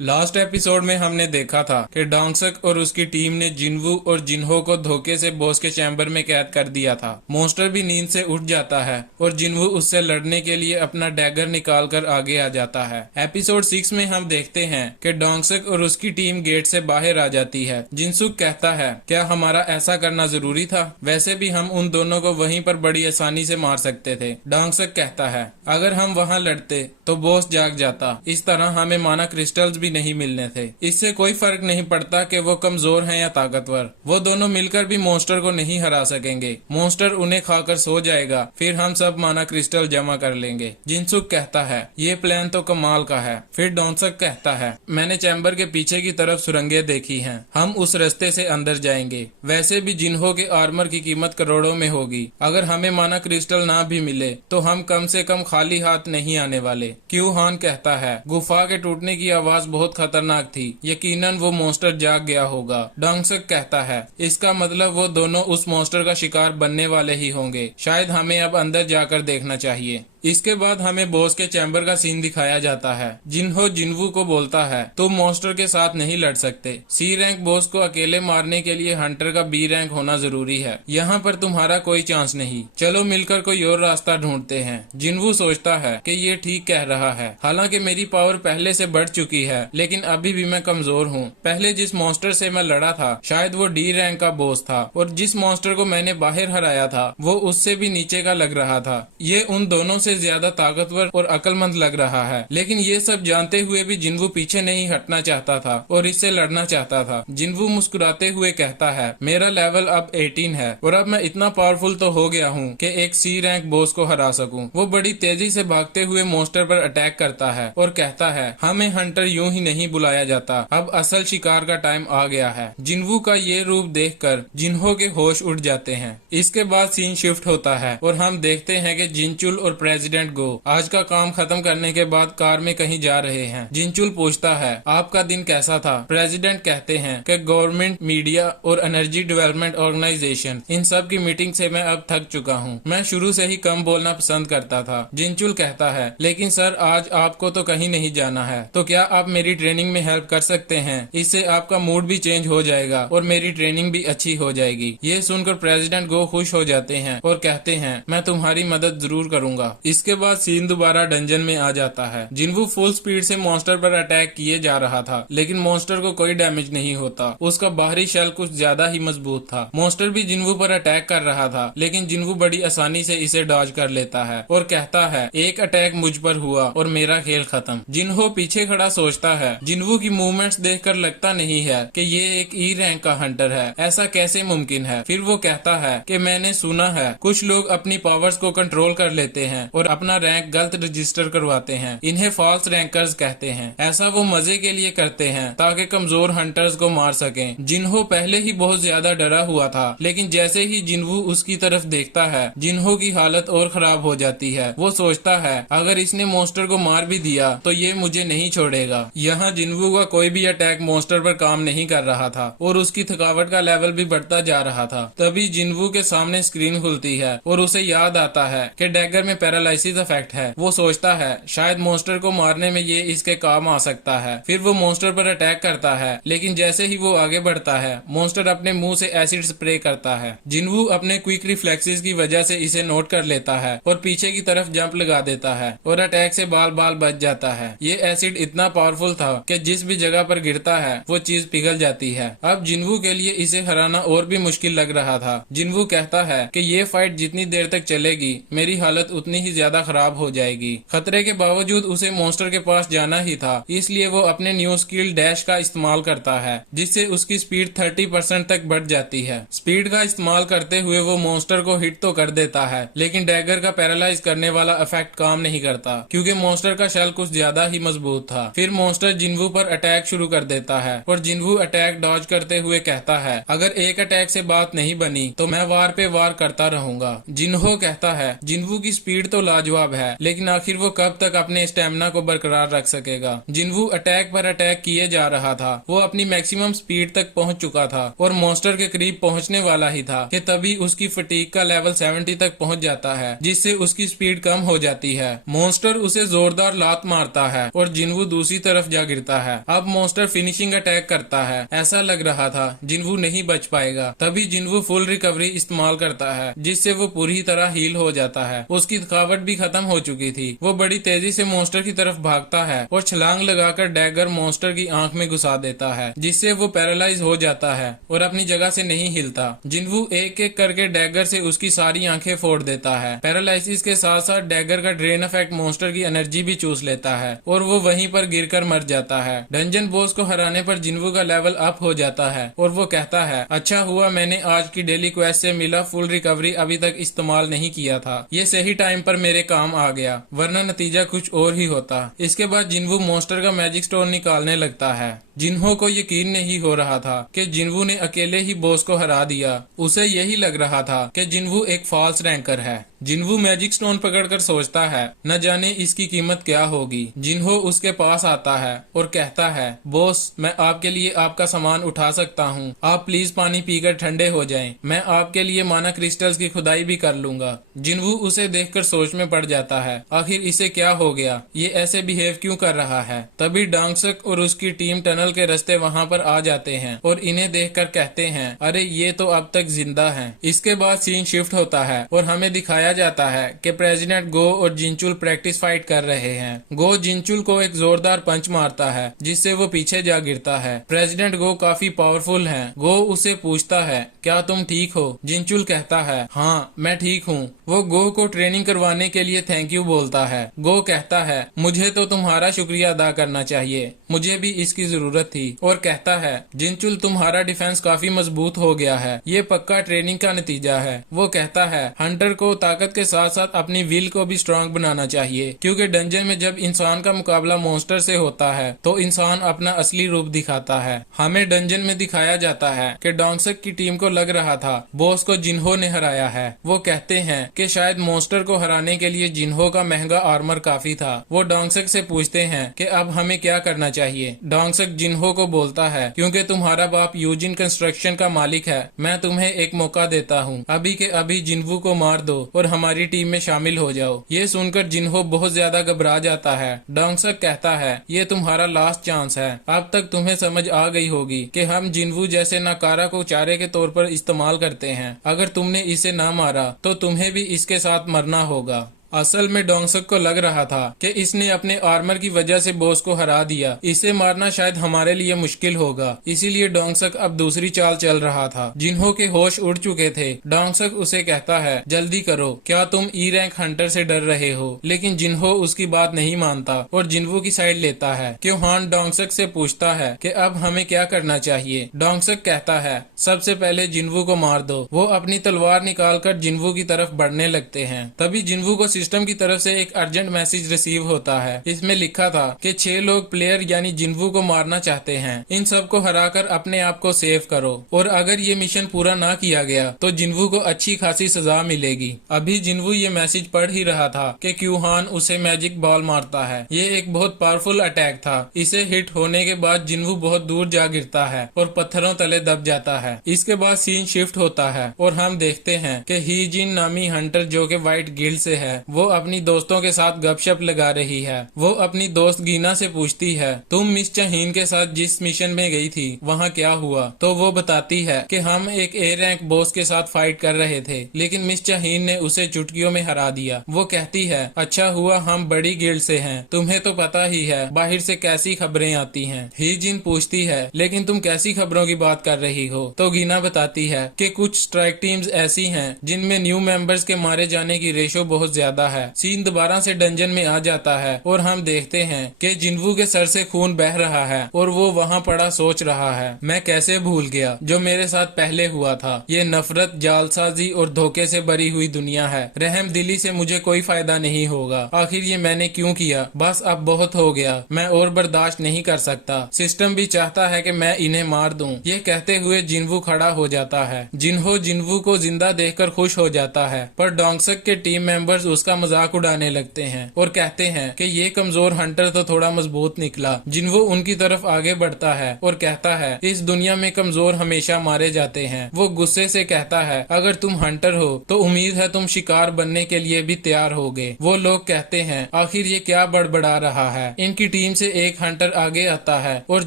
Last episode में हमने देखा था कि डोंगसक और उसकी टीम ने जिनवू और जिन्हो को धोखे से बॉस के चैम्बर में कैद कर दिया था। मॉन्स्टर भी नींद से उठ जाता है और जिनवू उससे लड़ने के लिए अपना डैगर निकाल कर आगे आ जाता है। एपिसोड 6 में हम देखते हैं कि डोंगसक और उसकी टीम गेट से बाहर आ जाती है। जिनसुक कहता है, क्या हमारा ऐसा करना जरूरी था? वैसे भी हम उन दोनों को वहीं पर बड़ी आसानी से मार सकते थे। डोंगसक कहता है, अगर हम वहां लड़ते तो बॉस जाग जाता। इस तरह हमें माना क्रिस्टल्स भी नहीं मिलने थे। इससे कोई फर्क नहीं पड़ता कि वो कमजोर हैं या ताकतवर, वो दोनों मिलकर भी मॉन्स्टर को नहीं हरा सकेंगे। मॉन्स्टर उन्हें खाकर सो जाएगा, फिर हम सब माना क्रिस्टल जमा कर लेंगे। जिनसुक कहता है, ये प्लान तो कमाल का है। फिर डोंगसक कहता है, मैंने चैम्बर के पीछे की तरफ सुरंगें देखी हैं, हम उस रास्ते से अंदर जाएंगे। वैसे भी जिन्हो के आर्मर की कीमत करोड़ों में होगी। अगर हमें माना क्रिस्टल ना भी मिले तो हम कम से कम खाली हाथ नहीं आने वाले। क्यू हान कहता है, गुफा के टूटने की आवाज बहुत खतरनाक थी, यकीनन वो मॉन्स्टर जाग गया होगा। डोंगसक कहता है, इसका मतलब वो दोनों उस मॉन्स्टर का शिकार बनने वाले ही होंगे। शायद हमें अब अंदर जाकर देखना चाहिए। इसके बाद हमें बॉस के चैम्बर का सीन दिखाया जाता है। जिन्हो जिनवू को बोलता है, तुम मॉन्स्टर के साथ नहीं लड़ सकते। सी रैंक बॉस को अकेले मारने के लिए हंटर का बी रैंक होना जरूरी है। यहाँ पर तुम्हारा कोई चांस नहीं। चलो मिलकर कोई और रास्ता ढूंढते हैं। जिनवू सोचता है कि ये ठीक कह रहा है। हालांकि मेरी पावर पहले से बढ़ चुकी है, लेकिन अभी भी मैं कमजोर हूँ। पहले जिस मॉन्स्टर से मैं लड़ा था शायद वो डी रैंक का बॉस था, और जिस मॉन्स्टर को मैंने बाहर हराया था वो उससे भी नीचे का लग रहा था। ये उन दोनों से ज्यादा ताकतवर और अक्लमंद लग रहा है। लेकिन ये सब जानते हुए भी जिनवू पीछे नहीं हटना चाहता था और इससे लड़ना चाहता था। जिनवू मुस्कुराते हुए कहता है, मेरा लेवल अब 18 है और अब मैं इतना पावरफुल तो हो गया हूँ कि एक सी रैंक बॉस को हरा सकूं। वो बड़ी तेजी से भागते हुए मॉन्स्टर पर अटैक करता है और कहता है, हमें हंटर यूं ही नहीं बुलाया जाता, अब असल शिकार का टाइम आ गया है। जिनवू का ये रूप देखकर जिन्हो के होश उड़ जाते हैं। इसके बाद सीन शिफ्ट होता है और हम देखते हैं कि जिनचुल और प्रेसिडेंट गो आज का काम खत्म करने के बाद कार में कहीं जा रहे हैं। जिनचुल पूछता है, आपका दिन कैसा था? प्रेसिडेंट कहते हैं कि गवर्नमेंट, मीडिया और एनर्जी डेवलपमेंट ऑर्गेनाइजेशन, इन सब की मीटिंग से मैं अब थक चुका हूँ। मैं शुरू से ही कम बोलना पसंद करता था। जिनचुल कहता है, लेकिन सर आज आपको तो कहीं नहीं जाना है, तो क्या आप मेरी ट्रेनिंग में हेल्प कर सकते हैं? इससे आपका मूड भी चेंज हो जाएगा और मेरी ट्रेनिंग भी अच्छी हो जाएगी। ये सुनकर प्रेसिडेंट गो खुश हो जाते हैं और कहते हैं, मैं तुम्हारी मदद जरूर करूंगा। इसके बाद सीन दोबारा डंजन में आ जाता है। जिनवू फुल स्पीड से मॉन्स्टर पर अटैक किए जा रहा था, लेकिन मॉन्स्टर को कोई डैमेज नहीं होता। उसका बाहरी शेल कुछ ज्यादा ही मजबूत था। मॉन्स्टर भी जिनवू पर अटैक कर रहा था, लेकिन जिनवू बड़ी आसानी से इसे डॉज कर लेता है और कहता है, एक अटैक मुझ पर हुआ और मेरा खेल खत्म। जिन्हो पीछे खड़ा सोचता है, जिनवू की मूवमेंट्स देखकर लगता नहीं है कि ये एक ई रैंक का हंटर है। ऐसा कैसे मुमकिन है? फिर वो कहता है कि मैंने सुना है कुछ लोग अपनी पावर्स को कंट्रोल कर लेते हैं और अपना रैंक गलत रजिस्टर करवाते हैं। इन्हें फॉल्स रैंकर्स कहते हैं। ऐसा वो मजे के लिए करते हैं ताकि कमजोर हंटर्स को मार सकें। जिन्हो पहले ही बहुत ज्यादा डरा हुआ था, लेकिन जैसे ही जिनवू उसकी तरफ देखता है, जिन्हो की हालत और खराब हो जाती है। वो सोचता है, अगर इसने मॉन्स्टर को मार भी दिया तो ये मुझे नहीं छोड़ेगा। यहाँ जिनवू का कोई भी अटैक मॉन्स्टर पर काम नहीं कर रहा था और उसकी थकावट का लेवल भी बढ़ता जा रहा था। तभी जिनवू के सामने स्क्रीन खुलती है और उसे याद आता है कि डैगर में पैरालिसिस इफेक्ट है। वो सोचता है शायद मॉन्स्टर को मारने में ये इसके काम आ सकता है। फिर वो मॉन्स्टर पर अटैक करता है, लेकिन जैसे ही वो आगे बढ़ता है, मॉन्स्टर अपने मुंह से एसिड स्प्रे करता है। जिनवू अपने क्विक रिफ्लेक्सेस की वजह से इसे नोट कर लेता है और पीछे की तरफ जंप लगा देता है और अटैक से बाल बाल बच जाता है। ये एसिड इतना पावरफुल था कि जिस भी जगह पर गिरता है वो चीज पिघल जाती है। अब जिनवू के लिए इसे हराना और भी मुश्किल लग रहा था। जिनवू कहता है कि ये फाइट जितनी देर तक चलेगी मेरी हालत उतनी ही ज्यादा खराब हो जाएगी। खतरे के बावजूद उसे मॉन्स्टर के पास जाना ही था, इसलिए वो अपने न्यू स्किल डैश का इस्तेमाल करता है, जिससे उसकी स्पीड 30% तक बढ़ जाती है। स्पीड का इस्तेमाल करते हुए वो मॉन्स्टर को हिट तो कर देता है, लेकिन डैगर का पैरालाइज करने वाला इफेक्ट काम नहीं करता क्योंकि मॉन्स्टर का शेल कुछ ज्यादा ही मजबूत था। फिर मॉन्स्टर जिनवू पर अटैक शुरू कर देता है और जिनवू अटैक डॉज करते हुए कहता है, अगर एक अटैक से बात नहीं बनी तो मैं वार पे वार करता रहूंगा। जिन्हो कहता है, जिनवू की स्पीड तो लाजवाब है, लेकिन आखिर वो कब तक अपने स्टेमिना को बरकरार रख सकेगा। जिनवू अटैक पर अटैक किए जा रहा था। वो अपनी मैक्सिमम स्पीड तक पहुंच चुका था और मॉन्स्टर के करीब पहुंचने वाला ही था कि तभी उसकी फटीग का लेवल 70 तक पहुंच जाता है, जिससे उसकी स्पीड कम हो जाती है। मॉन्स्टर उसे जोरदार लात मारता है और जिनवू दूसरी तरफ जा गिरता है। अब मॉन्स्टर फिनिशिंग अटैक करता है। ऐसा लग रहा था जिनवू नहीं बच पाएगा। तभी जिनवू फुल रिकवरी इस्तेमाल करता है, जिससे वो पूरी तरह हील हो जाता है। उसकी थकावट भी खत्म हो चुकी थी। वो बड़ी तेजी से मॉन्स्टर की तरफ भागता है और छलांग लगाकर डैगर मॉन्स्टर की आंख में घुसा देता है, जिससे वो पैरालाइज हो जाता है और अपनी जगह से नहीं हिलता। जिनवू एक एक करके डैगर से उसकी सारी आंखें फोड़ देता है। पैरालाइसिस के साथ साथ डैगर का ड्रेन इफेक्ट मॉन्स्टर की एनर्जी भी चूस लेता है और वो वहीं पर गिरकर मर जाता है। डंजन बॉस को हराने पर जिनवू का लेवल अप हो जाता है और वो कहता है, अच्छा हुआ मैंने आज की डेली क्वेस्ट से मिला फुल रिकवरी अभी तक इस्तेमाल नहीं किया था। ये सही टाइम पर मेरे काम आ गया, वरना नतीजा कुछ और ही होता। इसके बाद जिनवू मॉन्स्टर का मैजिक स्टोन निकालने लगता है। जिन्हो को यकीन नहीं हो रहा था कि जिनवू ने अकेले ही बॉस को हरा दिया। उसे यही लग रहा था कि जिनवू एक फॉल्स रैंकर है। जिनवू मैजिक स्टोन पकड़कर सोचता है, न जाने इसकी कीमत क्या होगी। जिन्हो उसके पास आता है और कहता है, बॉस मैं आपके लिए आपका सामान उठा सकता हूँ, आप प्लीज पानी पीकर ठंडे हो जाएं। मैं आपके लिए माना क्रिस्टल्स की खुदाई भी कर लूंगा। जिनवू उसे देखकर सोच में पड़ जाता है, आखिर इसे क्या हो गया, ये ऐसे बिहेव क्यों कर रहा है। तभी डांगसक और उसकी टीम टनल के रास्ते वहाँ पर आ जाते हैं और इन्हें देखकर कहते हैं, अरे ये तो अब तक जिंदा हैं। इसके बाद सीन शिफ्ट होता है और हमें दिखाया जाता है कि प्रेसिडेंट गो और जिनचुल प्रैक्टिस फाइट कर रहे हैं। गो जिनचुल को एक जोरदार पंच मारता है, जिससे वो पीछे जा गिरता है। प्रेसिडेंट गो काफी पावरफुल हैं। गो उसे पूछता है, क्या तुम ठीक हो? जिनचुल कहता है, हाँ मैं ठीक हूँ। वो गो को ट्रेनिंग करवाने के लिए थैंक यू बोलता है। गो कहता है, मुझे तो तुम्हारा शुक्रिया अदा करना चाहिए, मुझे भी इसकी जरूरत थी। और कहता है, जिनचुल तुम्हारा डिफेंस काफी मजबूत हो गया है, ये पक्का ट्रेनिंग का नतीजा है। वो कहता है, हंटर को ताकत के साथ साथ अपनी विल को भी स्ट्रांग बनाना चाहिए, क्योंकि डंजन में जब इंसान का मुकाबला मॉन्स्टर से होता है तो इंसान अपना असली रूप दिखाता है। हमें डंजन में दिखाया जाता है कि डोंगसक की टीम को लग रहा था बॉस को जिन्हो ने हराया है। वो कहते हैं कि शायद मॉन्स्टर को हराने के लिए जिन्हो का महंगा आर्मर काफी था। वो डोंगसक से पूछते हैं कि अब हमें क्या करना चाहिए। डोंगसक जिन्हो को बोलता है, क्योंकि तुम्हारा बाप यूजिन कंस्ट्रक्शन का मालिक है, मैं तुम्हें एक मौका देता हूँ, अभी के अभी जिन्हो को मार दो और हमारी टीम में शामिल हो जाओ। ये सुनकर जिन्हो बहुत ज्यादा घबरा जाता है। डोंगसक कहता है, ये तुम्हारा लास्ट चांस है। अब तक तुम्हें समझ आ गई होगी कि हम जिन्वू जैसे नाकारा को चारे के तौर पर इस्तेमाल करते हैं। अगर तुमने इसे न मारा तो तुम्हें भी इसके साथ मरना होगा। असल में डोंगसक को लग रहा था कि इसने अपने आर्मर की वजह से बॉस को हरा दिया, इसे मारना शायद हमारे लिए मुश्किल होगा। इसीलिए डोंगसक अब दूसरी चाल चल रहा था। जिन्हो के होश उड़ चुके थे। डोंगसक उसे कहता है, जल्दी करो, क्या तुम ई रैंक हंटर से डर रहे हो? लेकिन जिन्हो उसकी बात नहीं मानता और जिन्वू की साइड लेता है। क्योहान डोंगसक से पूछता है कि अब हमें क्या करना चाहिए। डोंगसक कहता है, सबसे पहले जिन्वू को मार दो। वो अपनी तलवार निकालकर जिन्वू की तरफ बढ़ने लगते हैं। तभी जिन्वू को सिस्टम की तरफ से एक अर्जेंट मैसेज रिसीव होता है। इसमें लिखा था कि 6 लोग प्लेयर यानी जिन्वू को मारना चाहते हैं। इन सबको हराकर अपने आप को सेव करो, और अगर ये मिशन पूरा ना किया गया तो जिन्वू को अच्छी खासी सजा मिलेगी। अभी जिन्वू ये मैसेज पढ़ ही रहा था कि क्यूहान उसे मैजिक बॉल मारता है। ये एक बहुत पावरफुल अटैक था। इसे हिट होने के बाद जिन्वू बहुत दूर जा गिरता है और पत्थरों तले दब जाता है। इसके बाद सीन शिफ्ट होता है और हम देखते हैं कि ही जिन नामी हंटर, जो कि व्हाइट गिल्ड से है, वो अपनी दोस्तों के साथ गपशप लगा रही है। वो अपनी दोस्त गीना से पूछती है, तुम मिस चाहीन के साथ जिस मिशन में गई थी वहाँ क्या हुआ? तो वो बताती है कि हम एक ए रैंक बॉस के साथ फाइट कर रहे थे, लेकिन मिस चाहीन ने उसे चुटकियों में हरा दिया। वो कहती है, अच्छा हुआ हम बड़ी गिल्ड से हैं, तुम्हें तो पता ही है बाहर से कैसी खबरें आती हैं। ही जिन पूछती है, लेकिन तुम कैसी खबरों की बात कर रही हो? तो गीना बताती है कि कुछ स्ट्राइक टीम्स ऐसी हैं जिनमें न्यू मेंबर्स के मारे जाने की रेशो बहुत ज्यादा है। सीन दोबारा से डंजन में आ जाता है और हम देखते हैं कि जिन्वू के सर से खून बह रहा है और वो वहाँ पड़ा सोच रहा है, मैं कैसे भूल गया जो मेरे साथ पहले हुआ था। ये नफरत, जालसाजी और धोखे से भरी हुई दुनिया है। रहम दिली से मुझे कोई फायदा नहीं होगा। आखिर ये मैंने क्यों किया? बस अब बहुत हो गया, मैं और बर्दाश्त नहीं कर सकता। सिस्टम भी चाहता है कि मैं इन्हें मार दूं। ये कहते हुए जिन्वू खड़ा हो जाता है। जिन्हो जिन्वू को जिंदा देखकर खुश हो जाता है, पर डोंगसक के टीम मेंबर्स उसका उसका मजाक उड़ाने लगते हैं और कहते हैं कि ये कमजोर हंटर तो थोड़ा मजबूत निकला। जिन्हो उनकी तरफ आगे बढ़ता है और कहता है इस दुनिया में कमजोर हमेशा मारे जाते हैं। वो गुस्से से कहता है अगर तुम हंटर हो तो उम्मीद है तुम शिकार बनने के लिए भी तैयार होगे। वो लोग कहते हैं आखिर ये क्या बड़बड़ा रहा है। इनकी टीम से एक हंटर आगे आता है और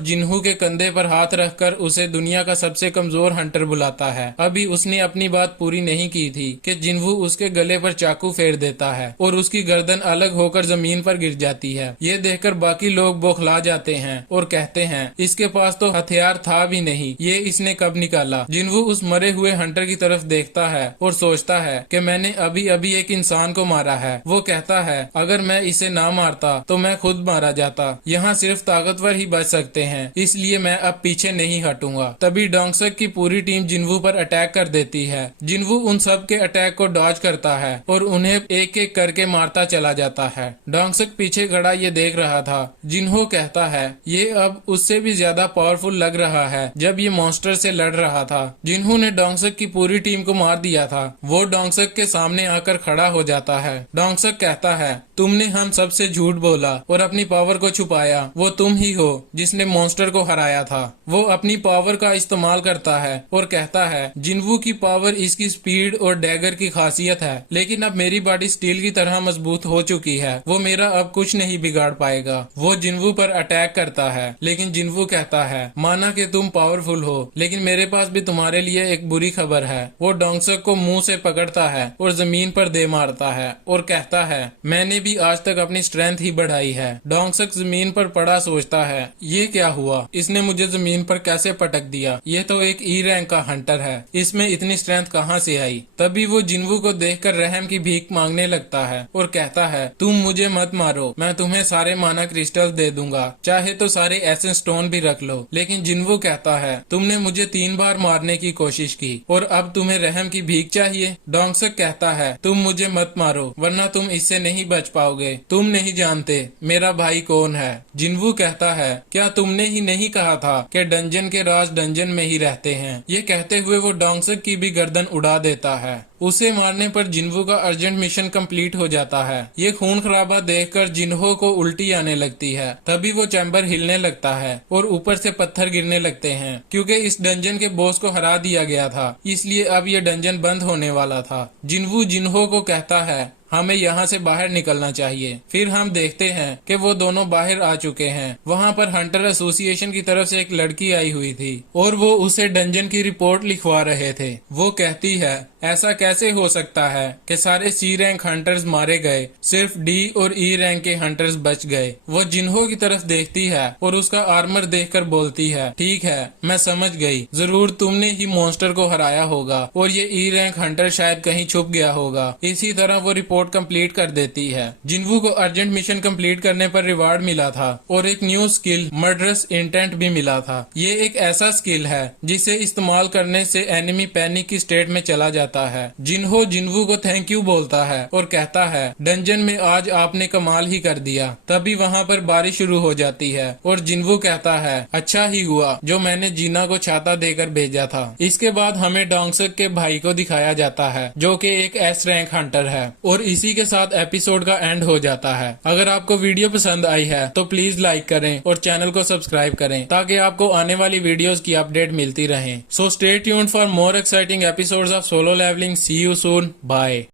जिन्हू के कंधे पर हाथ रखकर उसे दुनिया का सबसे कमजोर हंटर बुलाता है। अभी उसने अपनी बात पूरी नहीं की थी कि जिन्हू उसके गले पर चाकू फेर देता है और उसकी गर्दन अलग होकर जमीन पर गिर जाती है। ये देखकर बाकी लोग बौखला जाते हैं और कहते हैं इसके पास तो हथियार था भी नहीं, ये इसने कब निकाला। जिन्हू उस मरे हुए हंटर की तरफ देखता है और सोचता है कि मैंने अभी अभी एक इंसान को मारा है। वो कहता है अगर मैं इसे ना मारता तो मैं खुद मारा जाता। यहाँ सिर्फ ताकतवर ही बच सकते हैं, इसलिए मैं अब पीछे नहीं हटूंगा। तभी डोंगसक की पूरी टीम जिन्हू पर अटैक कर देती है। जिन्हू उन सब के अटैक को डॉज करता है और उन्हें एक एक करके मारता चला जाता है। डोंगसक पीछे खड़ा ये देख रहा था। जिन्हो कहता है ये अब उससे भी ज्यादा पावरफुल लग रहा है जब ये मॉन्स्टर से लड़ रहा था। जिन्हो ने डोंगसक की पूरी टीम को मार दिया था। वो डोंगसक के सामने आकर खड़ा हो जाता है। डोंगसक कहता है तुमने हम सबसे झूठ बोला और अपनी पावर को छुपाया। वो तुम ही हो जिसने मॉन्स्टर को हराया था। वो अपनी पावर का इस्तेमाल करता है और कहता है जिन्हू की पावर इसकी स्पीड और डैगर की खासियत है, लेकिन अब मेरी बॉडी स्टील की तरह मजबूत हो चुकी है। वो मेरा अब कुछ नहीं बिगाड़ पाएगा। वो जिन्हू पर अटैक करता है, लेकिन जिन्हू कहता है माना कि तुम पावरफुल हो, लेकिन मेरे पास भी तुम्हारे लिए एक बुरी खबर है। वो डोंगसक को मुंह से पकड़ता है और जमीन पर दे मारता है और कहता है मैंने भी आज तक अपनी स्ट्रेंथ ही बढ़ाई है। डोंगसक जमीन पर पड़ा सोचता है ये क्या हुआ, इसने मुझे जमीन पर कैसे पटक दिया। ये तो एक ई रैंक का हंटर है, इसमें इतनी स्ट्रेंथ कहाँ से आई। तभी वो जिन्हू को देखकर रहम की भीख मांगने लगता है और कहता है तुम मुझे मत मारो, मैं तुम्हें सारे माना क्रिस्टल दे दूंगा, चाहे तो सारे एसेंस स्टोन भी रख लो। लेकिन जिन्हू कहता है तुमने मुझे 3 बार मारने की कोशिश की और अब तुम्हें रहम की भीख चाहिए। डोंगसक कहता है तुम मुझे मत मारो वरना तुम इससे नहीं बच पाओगे। तुम नहीं जानते मेरा भाई कौन है। जिन्हू कहता है क्या तुमने ही नहीं कहा था कि डंजन के राज डंजन में ही रहते हैं। ये कहते हुए वो डोंगसक की भी गर्दन उड़ा देता है। उसे मारने पर जिन्हू का अर्जेंट मिशन कंप्लीट हो जाता है। ये खून खराबा देखकर जिन्हो को उल्टी आने लगती है। तभी वो चैम्बर हिलने लगता है और ऊपर से पत्थर गिरने लगते हैं। क्योंकि इस डंजन के बॉस को हरा दिया गया था, इसलिए अब ये डंजन बंद होने वाला था। जिन्हू जिन्हो को कहता है हमें यहाँ से बाहर निकलना चाहिए। फिर हम देखते हैं कि वो दोनों बाहर आ चुके हैं। वहाँ पर हंटर एसोसिएशन की तरफ से एक लड़की आई हुई थी और वो उसे डंजन की रिपोर्ट लिखवा रहे थे। वो कहती है ऐसा कैसे हो सकता है कि सारे सी रैंक हंटर्स मारे गए, सिर्फ डी और ई रैंक के हंटर्स बच गए। वो जिन्हो की तरफ देखती है और उसका आर्मर देखकर बोलती है ठीक है मैं समझ गई, जरूर तुमने ही मॉन्स्टर को हराया होगा और ये ई रैंक हंटर शायद कहीं छुप गया होगा। इसी तरह वो रिपोर्ट कंप्लीट कर देती है। जिन्हू को अर्जेंट मिशन कंप्लीट करने पर रिवार्ड मिला था और एक न्यू स्किल मर्डरस इंटेंट भी मिला था। ये एक ऐसा स्किल है जिसे इस्तेमाल करने से एनिमी पैनिक की स्टेट में चला जाता है। जिन्हो जिन्हू को थैंक यू बोलता है और कहता है डंजन में आज आपने कमाल ही कर दिया। तभी वहाँ पर बारिश शुरू हो जाती है और जिन्हू कहता है अच्छा ही हुआ जो मैंने जीना को छाता देकर भेजा था। इसके बाद हमें डोंगसक के भाई को दिखाया जाता है जो कि एक एस रैंक हंटर है और इसी के साथ एपिसोड का एंड हो जाता है। अगर आपको वीडियो पसंद आई है तो प्लीज लाइक करें और चैनल को सब्सक्राइब करें ताकि आपको आने वाली वीडियोस की अपडेट मिलती रहे। So stay tuned for more exciting episodes of Solo Leveling. See you soon, bye.